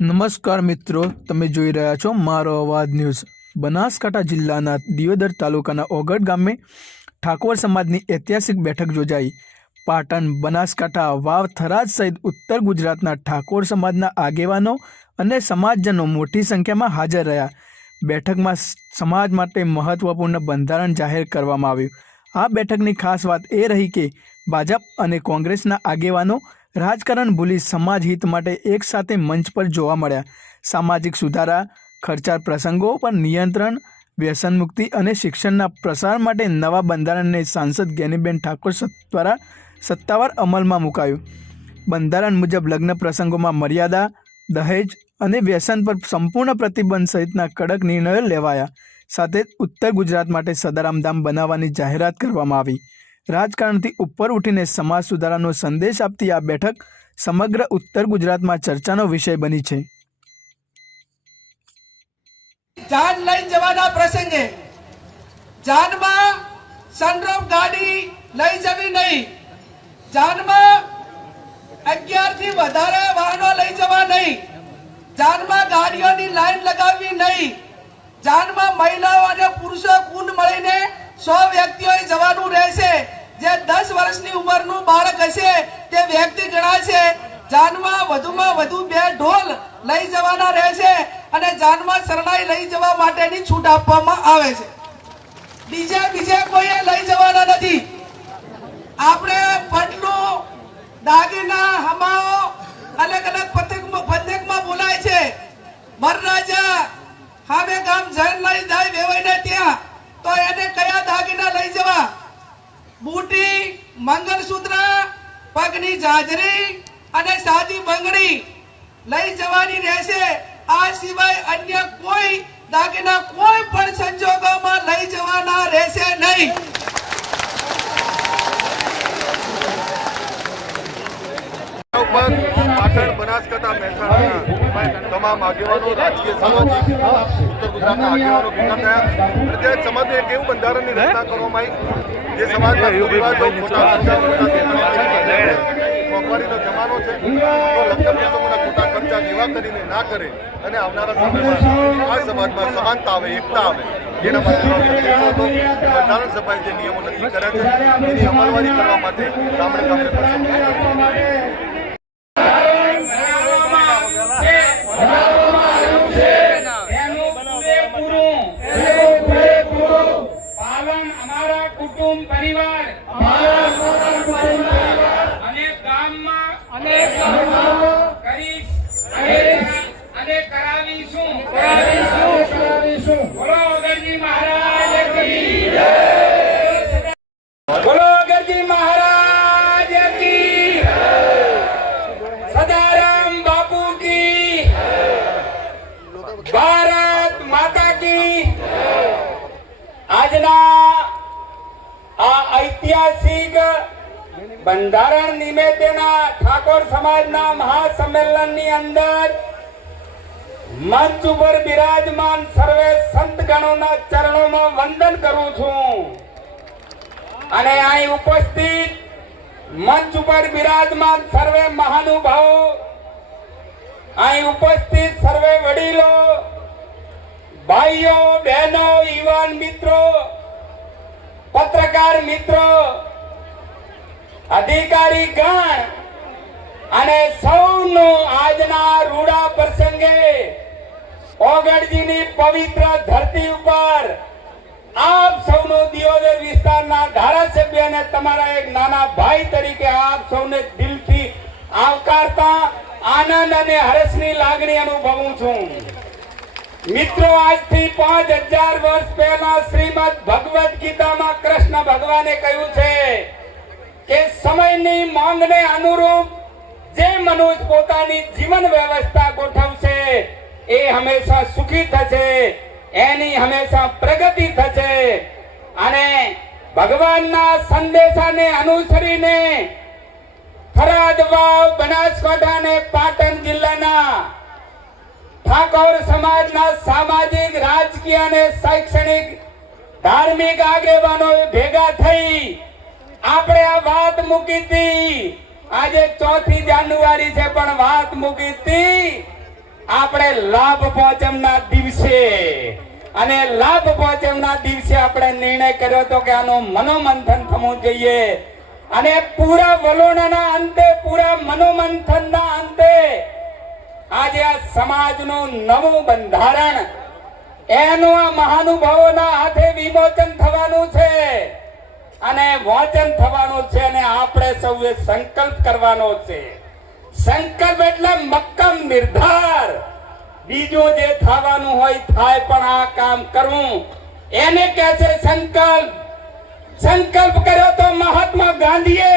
નમસ્કાર મિત્રો, તમે જોઈ રહ્યા છો મારો અવાજ ન્યૂઝ. બનાસકાંઠા જિલ્લાના દિયોદર તાલુકાના ઓગડ ગામે ઠાકોર સમાજની ઐતિહાસિક બેઠક યોજાઈ. પાટણ, બનાસકાંઠા, વાવ, થરાદ સહિત ઉત્તર ગુજરાતના ઠાકોર સમાજના આગેવાનો અને સમાજજનો મોટી સંખ્યામાં હાજર રહ્યા. બેઠકમાં સમાજ માટે મહત્વપૂર્ણ બંધારણ જાહેર કરવામાં આવ્યું. આ બેઠકની ખાસ વાત એ રહી કે ભાજપ અને કોંગ્રેસના આગેવાનો રાજકારણ ભૂલી સમાજ હિત માટે એકસાથે મંચ પર જોવા મળ્યા. સામાજિક સુધારા, ખર્ચાળ પ્રસંગો પર નિયંત્રણ, વ્યસન મુક્તિ અને શિક્ષણના પ્રસાર માટે નવા બંધારણને સાંસદ જ્ઞાનીબેન ઠાકોર દ્વારા સત્તાવાર અમલમાં મુકાયું. બંધારણ મુજબ લગ્ન પ્રસંગોમાં મર્યાદા, દહેજ અને વ્યસન પર સંપૂર્ણ પ્રતિબંધ સહિતના કડક નિર્ણયો લેવાયા. સાથે ઉત્તર ગુજરાત માટે સદારામધામ બનાવવાની જાહેરાત કરવામાં આવી. રાજકારણથી ઉપર ઉઠીને સમાજ સુધારાનો સંદેશ આપતી આ બેઠક સમગ્ર ઉત્તર ગુજરાતમાં ચર્ચાનો વિષય બની છે. જાન લઈ જવાના પ્રસંગે જાનમાં સનરૂફ ગાડી લઈ જવી નહીં. જાનમાં અગિયારથી વધારે વાહનો લઈ જવા નહીં. જાનમાં ગાડીઓની લાઈન લગાવવી નહીં. જાનમાં મહિલાઓ અને પુરુષો કુંડ મળીને સો વ્યક્તિઓએ જવાનું રહેશે. જે દસ વર્ષની ઉંમરનું બાળક હશે, તે વ્યક્તિ ગણાશે. જાનમાં વધુમાં વધુ બે ઢોલ લઈ જવાના રહેશે અને જાનમાં શરણાઈ લઈ જવા માટેની છૂટ આપવામાં આવે છે. બીજે બીજે કોઈએ લઈ જવાના નથી. આપણે પટલું, દાગીના, હમાઓ, અલગ અલગ પથકમાં બોલાય છે. મરરાજા હામે ગામ જૈન લઈ જાય, વેવાઈને ત્યાં. તો એને કયા દાગીના લઈ જવા? બુટી, મંગળસૂત્ર, પગની જાજરી અને સાદી બંગડી લઈ જવાની રહેશે. આ સિવાય અન્ય કોઈ દાગીના કોઈ પણ સંજોગોમાં લઈ જવાના રહેશે નહીં. ઉપર પાટણ બનાસકાંઠા મહેસાણાના તમામ આગેવાનો, રાજકીય સામાજિક, ઉત્તર ગુજરાતના આગેવાનો ભેગા થયા. અને ત્યાં સમાજને એક એવું બંધારણની રચના કરવામાં આવી જે સમાજના કુરિવાજો ખોટા મોંઘવારીનો જમાનો છે. લગ્ન પ્રસંગોના ખોટા ખર્ચા એવા કરીને ના કરે અને આવનારા સમયમાં આ સમાજમાં સમાનતા આવે, એકતા આવે, એના માટે બંધારણ સભાએ જે નિયમો નક્કી કર્યા છે, એની અમલવારી કરવા માટે પ્રસંગો એનું પૂરેપૂરું અમારા કુટુંબ પરિવાર. અને ગામમાં કરીશ. અને કરાવીશું. બોલો ઐતિહાસિક બંધારણ નિમિત્તેના ઠાકોર સમાજના મહાસંમેલનની અંદર મંચ ઉપર બિરાજમાન સર્વે સંત ગણોના ચરણોમાં વંદન કરું છું. અને અહીં ઉપસ્થિત મંચ ઉપર બિરાજમાન સર્વે મહાનુભાવો, અહીં ઉપસ્થિત સર્વે વડીલો, ભાઈઓ, બહેનો, યુવાન મિત્રો પત્રકાર મિત્રો, અધિકારી ગણ અને સૌનું આજના રૂડા પ્રસંગે ઓગણજીની પવિત્ર ધરતી ઉપર આપ સૌનો દિયોદર વિસ્તારના ધારાસભ્ય અને તમારા એક નાના ભાઈ તરીકે આપ સૌને દિલથી આવકારતા આનંદ અને હર્ષની લાગણી અનુભવું છું. મિત્રો, આજથી પાંચ હજાર વર્ષ પહેલા શ્રીમદ ભગવદ ગીતામાં કૃષ્ણ ભગવાને કહ્યું છે કે સમયની માંગને અનુરૂપ જે મનુષ્ય પોતાની જીવન વ્યવસ્થા ગોઠવશે, એ હંમેશા સુખી થશે, એની હંમેશા પ્રગતિ થશે અને ભગવાનના સંદેશાને અનુસરીને થરાદ વાવ, બનાસકાંઠા અને પાટણ જિલ્લાના ઠાકોર સમાજના સામાજિક, રાજકીય અને શૈક્ષણિક, ધાર્મિક આગેવાનો ભેગા થઈ આપણે આ વાત મૂકી હતી આજે ચોથી જાન્યુઆરી છે, પણ વાત મૂકી હતી આપણે લાભ પહોંચમના દિવસે. અને લાભ પહોંચમના દિવસે આપણે નિર્ણય કર્યો હતો કે આનો મનોમંથન થવું જોઈએ. અને પૂરા વલોણાના અંતે, પૂરા મનોમંથનના અંતે આજે આ સમાજનું નવું બંધારણ, એનું આ મહાનુભાવોના હાથે વિમોચન થવાનું છે અને વાંચન થવાનું છે અને આપણે સૌએ સંકલ્પ કરવાનો છે. સંકલ્પ એટલે મક્કમ નિર્ધાર. બીજું જે થવાનું હોય થાય પણ આ કામ કરવું. એને કહે છે સંકલ્પ. સંકલ્પ કર્યો તો મહાત્મા ગાંધીએ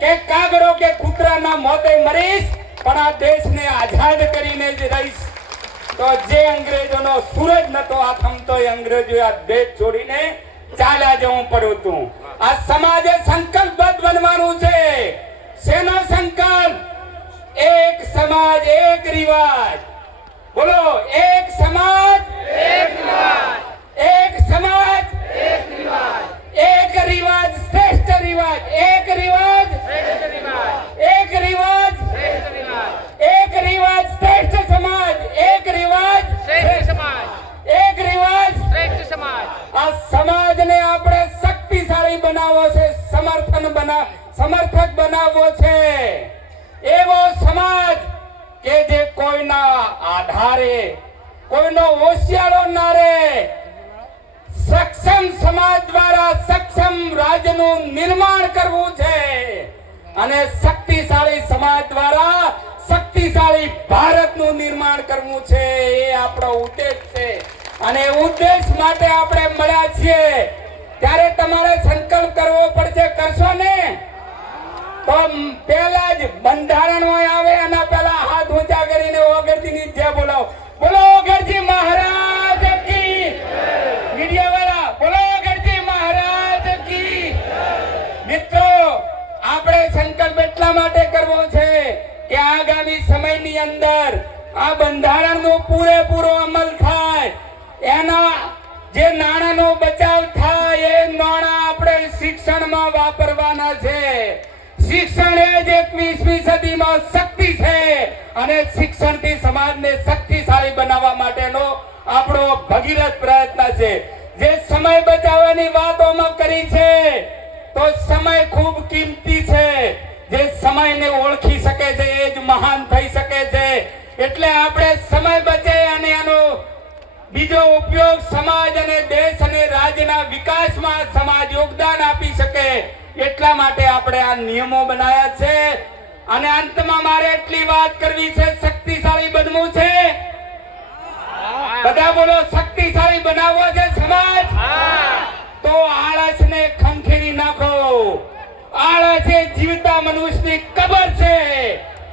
કે કાગડો કે કૂતરાના મોતે મરીશ. પણ આ દેશને આઝાદ કરીને જ રહીશ. તો જે અંગ્રેજોનો સૂરજ નતો થમતો એ અંગ્રેજો આ દેશ છોડીને ચાલ્યા જવું પડ્યું હતું. આ સમાજે સંકલ્પબદ્ધ બનવાનું છે. શેનો સંકલ્પ? એક સમાજ, એક રિવાજ. બોલો, એક સમાજ? સમર્થન બના, સમર્થક બનાવવો છે. એવો સમાજ કે જે કોઈના આધારે, કોઈનો ઓશિયાળો ના રે સક્ષમ સમાજ દ્વારા સક્ષમ રાજ્યનું નિર્માણ કરવું છે. અને શક્તિશાળી સમાજ દ્વારા શક્તિશાળી ભારતનું નિર્માણ કરવું છે. એ આપણો ઉદ્દેશ છે. અને ઉદ્દેશ માટે આપણે મળ્યા છીએ. ત્યારે તમારે સંકલ્પ કરવો પડશે, કરશો ને? તો પહેલા જ બંધારણ આવે, એના પહેલા હાથ ઊંચા કરીને ઓગળજીની જય બોલાવો. બોલો ઓગરજી મહારાજ કી મીડિયા વાળા બોલો ઓગરજી મહારાજ કી મિત્રો, આપણે સંકલ્પ એટલા માટે કરવો છે કે આગામી સમયની અંદર આ બંધારણનો પૂરેપૂરો અમલ થાય. એના જે નાણાંનો શિક્ષણમાં વાપરવાના છે. શિક્ષણ એ જ એકવીસમી સદીમાં શક્તિ છે અને શિક્ષણથી સમાજને શક્તિશાળી બનાવવા માટેનો આપણો ભગીરથ પ્રયત્ન છે. જે સમય બચાવવાની વાતોમાં કરી છે, તો સમય ખૂબ કિંમતી છે. જે સમયને ઓળખી શકે છે, એ જ મહાન થઈ શકે છે. એટલે આપણે સમય બચે અને એનો બીજો ઉપયોગ સમાજ અને દેશ અને રાજ્યના વિકાસમાં સમાજ યોગદાન આપી શકે એટલા માટે આપણે આ નિયમો બનાવ્યા છે. અને અંતમાં મારે એટલી વાત કરવી છે, શક્તિશાળી બનવું છે? બધા બોલો, શક્તિશાળી બનાવવો છે સમાજ? તો આળસ ને ખંખેરી નાખો. આળસ એ જીવતા મનુષ્યની કબર છે.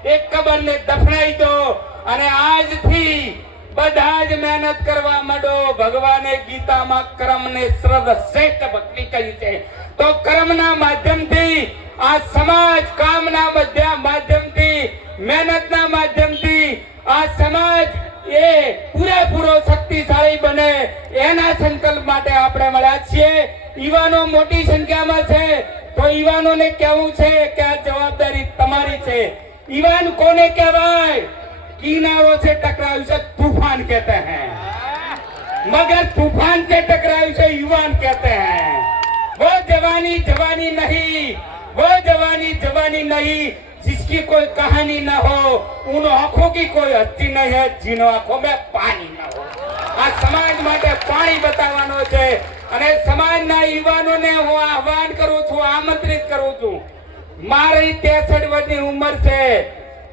એ કબરને દફનાઈ દો. અને આજથી બધા જ મહેનત કરવા માંડો. ભગવાને ગીતામાં કર્મને સર્વશ્રેષ્ઠ ભક્તિ કહી છે. તો કર્મના માધ્યમથી, આ સમાજ કામના માધ્યમ માધ્યમથી, મહેનતના માધ્યમથી, આ સમાજ એ પૂરેપૂરો શક્તિશાળી બને એના સંકલ્પ માટે આપણે મળ્યા છીએ. યુવાનો મોટી સંખ્યામાં છે. તો યુવાનોને કહેવું છે કે આ જવાબદારી તમારી છે. યુવાન કોને કહેવાય? કિનારો से टकराव से तूफान कहते हैं मगर तूफान से टकराव से युवान कहते हैं वो जवानी जवानी नहीं वो जवानी जवानी नहीं जिसकी कोई कहानी न हो उन आंखों की कोई हस्ती नहीं है जिन आंखों में पानी न हो આ સમાજ માટે પાણી બતાવવાનો છે અને સમાજના યુવાનોને હું આહવાન કરું છું આમંત્રિત કરું છું મારી 63 વર્ષની ઉંમર છે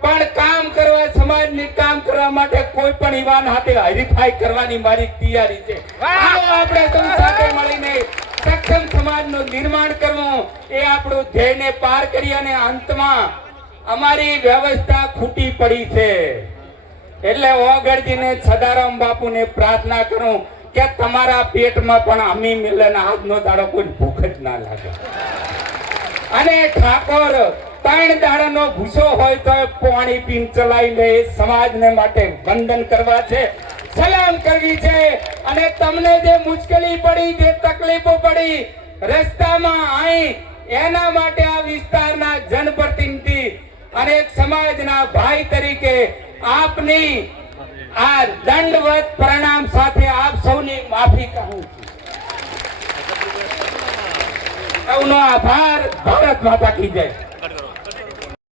પણ કામ કરવા સમાજની કામ કરવા માટે કોઈ પણ યુવાન હાથે હરીફાઈ કરવાની મારી તૈયારી છે. આવો આપણે સૌ સાથે મળીને સક્ષમ સમાજનું નિર્માણ કરવું. એ આપણું ધ્યેયને પાર કરી અને અંતમાં અમારી વ્યવસ્થા ખૂટી પડી છે. એટલે ઓગળજીને સદારામ બાપુને પ્રાર્થના કરું કે તમારા પેટમાં પણ અમી મિલન આજનો દાડો કોઈ ભૂખ જ ના લાગે. અને ઠાકોર ત્રણ દાડાનો ભૂસો હોય તો પાણી પીન ચલાવી લે. સમાજને માટે વંદન કરવા છે. સલામ કરવી છે. અને તમને જે મુશ્કેલી પડી, જે તકલીફો પડી, રસ્તામાં અહીં એના માટે આ વિસ્તારના જનપ્રતિનિધિ અને સમાજના ભાઈ તરીકે આપની આ દંડવત પ્રણામ સાથે આપ સૌની માફી કહું છું. સૌનો આભાર. ભારત માતા કી જય.